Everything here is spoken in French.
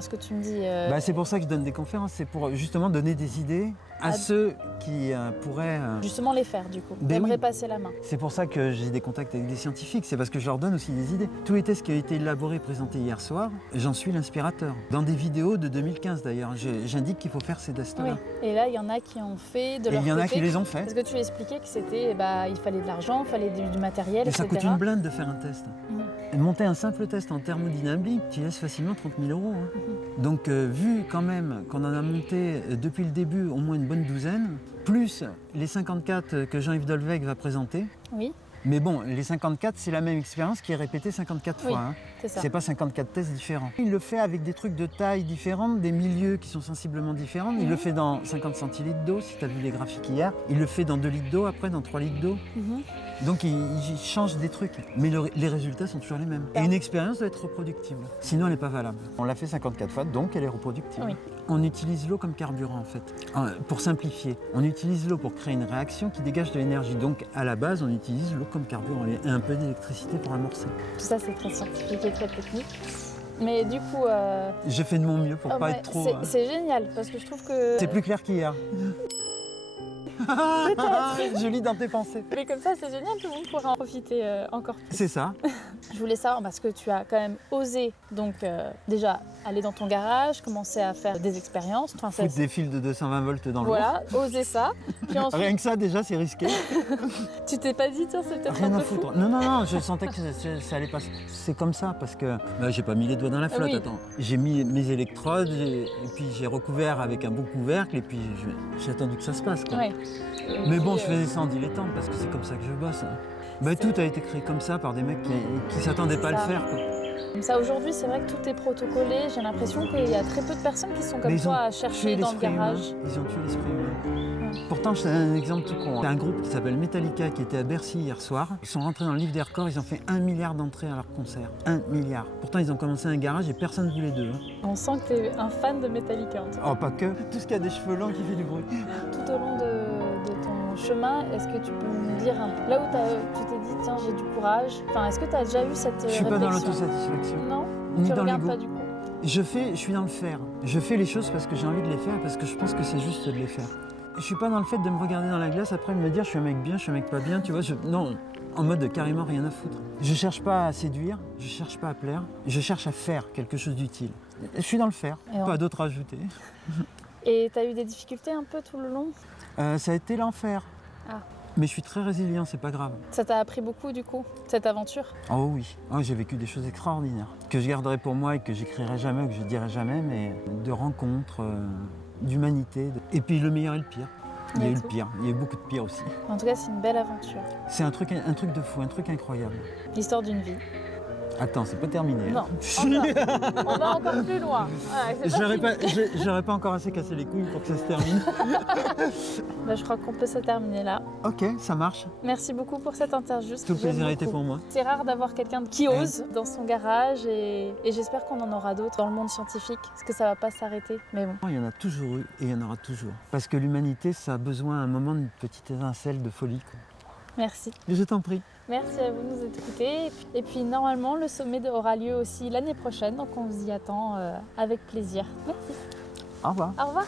Ce que tu me dis... C'est pour ça que je donne des conférences, c'est pour justement donner des idées à ceux qui pourraient... Justement les faire du coup, Ben j'aimerais oui. passer la main. C'est pour ça que j'ai des contacts avec des scientifiques, c'est parce que je leur donne aussi des idées. Tous les tests qui ont été élaborés et présentés hier soir, j'en suis l'inspirateur. Dans des vidéos de 2015 d'ailleurs, j'indique qu'il faut faire ces tests-là. Oui. Et là, il y en a qui ont fait de Et leur il y en a côté. qui les ont fait. Parce que tu expliquais que c'était, il fallait de l'argent, il fallait du matériel, Et ça etc. coûte une blinde de faire un test. Monter un simple test en thermodynamique, tu laisses facilement 30 000 €. Donc vu quand même qu'on en a monté depuis le début au moins une bonne douzaine, plus les 54 que Jean-Yves Dolvec va présenter. Oui, Mais bon, les 54, c'est la même expérience qui est répétée 54 Oui, fois. Hein. c'est ça. C'est pas 54 tests différents. Il le fait avec des trucs de taille différentes, des milieux qui sont sensiblement différents. Il le fait dans 50 centilitres d'eau, si tu as vu les graphiques hier. Il le fait dans 2 litres d'eau, après dans 3 litres d'eau. Donc il change des trucs. Mais les résultats sont toujours les mêmes. Et une expérience doit être reproductible. Sinon, elle n'est pas valable. On l'a fait 54 fois, donc elle est reproductible. Oui. On utilise l'eau comme carburant en fait. Pour simplifier, on utilise l'eau pour créer une réaction qui dégage de l'énergie. Donc à la base, on utilise l'eau comme carburant et un peu d'électricité pour amorcer. Tout ça, c'est très scientifique et très technique. Mais du coup... J'ai fait de mon mieux pour pas être trop... C'est génial, parce que je trouve que... C'est plus clair qu'hier. Je lis dans tes pensées. Mais comme ça, c'est génial, tout le monde pourra en profiter encore plus. C'est ça. Je voulais savoir, parce que tu as quand même osé, donc déjà, aller dans ton garage, commencer à faire des expériences. Enfin, Foutre des fils de 220 volts dans l'eau. Voilà, oser ça. Puis ensuite, Rien que ça, déjà, c'est risqué. tu t'es pas dit, tiens, c'est peut-être Rien un à peu fou. foutre. Non, je sentais que ça allait passer. C'est comme ça, parce que j'ai pas mis les doigts dans la flotte, Oui. attends. J'ai mis mes électrodes, et puis j'ai recouvert avec un beau couvercle, et puis j'ai attendu que ça se passe, quoi. Ouais. Mais bon, je faisais ça en dilettante, parce que c'est comme ça que je bosse. Hein. Tout a été créé comme ça par des mecs qui s'attendaient pas à le faire, quoi. Comme ça, aujourd'hui, c'est vrai que tout est protocolé. J'ai l'impression qu'il y a très peu de personnes qui sont comme Mais ils toi ont à tué chercher dans le l'esprit garage. humain. Ils ont tué l'esprit humain. Pourtant, je te donne un exemple tout con. Il y a un groupe qui s'appelle Metallica qui était à Bercy hier soir. Ils sont rentrés dans le livre des records, ils ont fait 1 milliard d'entrées à leur concert. 1 milliard. Pourtant, ils ont commencé un garage et personne ne voulait d'eux. Hein. On sent que tu es un fan de Metallica, en tout cas. Oh, pas que. Tout ce qui a des cheveux longs qui fait du bruit. Tout au long de ton chemin, est-ce que tu peux me dire là où tu t'es dit, tiens, j'ai du courage. Enfin, est-ce que tu as déjà eu cette Je suis pas dans réflexion? l'autosatisfaction. Non, Ni tu dans regardes l'ego. pas du coup. Je suis dans le faire. Je fais les choses parce que j'ai envie de les faire, parce que je pense que c'est juste de les faire. Je suis pas dans le fait de me regarder dans la glace après me dire je suis un mec bien, je suis un mec pas bien, tu vois. Non, en mode carrément rien à foutre. Je cherche pas à séduire, je cherche pas à plaire, je cherche à faire quelque chose d'utile. Je suis dans le faire, pas d'autre à ajouter. Et tu as eu des difficultés un peu tout le long? Ça a été l'enfer. Ah. Mais je suis très résilient, c'est pas grave. Ça t'a appris beaucoup du coup, cette aventure? Oh oui, j'ai vécu des choses extraordinaires que je garderai pour moi et que j'écrirai jamais, que je dirai jamais, mais de rencontres, d'humanité. Et puis le meilleur et le pire. Il y a eu le pire, il y a eu beaucoup de pire aussi. En tout cas, c'est une belle aventure. C'est un truc de fou, un truc incroyable. L'histoire d'une vie. Attends, c'est pas terminé. Non, encore. On va encore plus loin. Voilà, J'aurais pas encore assez cassé les couilles pour que ça se termine. Je crois qu'on peut se terminer là. Ok, ça marche. Merci beaucoup pour cette interview. Tout le plaisir a été pour moi. C'est rare d'avoir quelqu'un qui ose dans son garage et j'espère qu'on en aura d'autres dans le monde scientifique parce que ça va pas s'arrêter. Mais bon. Il y en a toujours eu et il y en aura toujours. Parce que l'humanité, ça a besoin à un moment d'une petite étincelle de folie, quoi. Merci. Je t'en prie. Merci à vous de nous écouter. Et puis normalement, le sommet aura lieu aussi l'année prochaine, donc on vous y attend avec plaisir. Merci. Au revoir. Au revoir.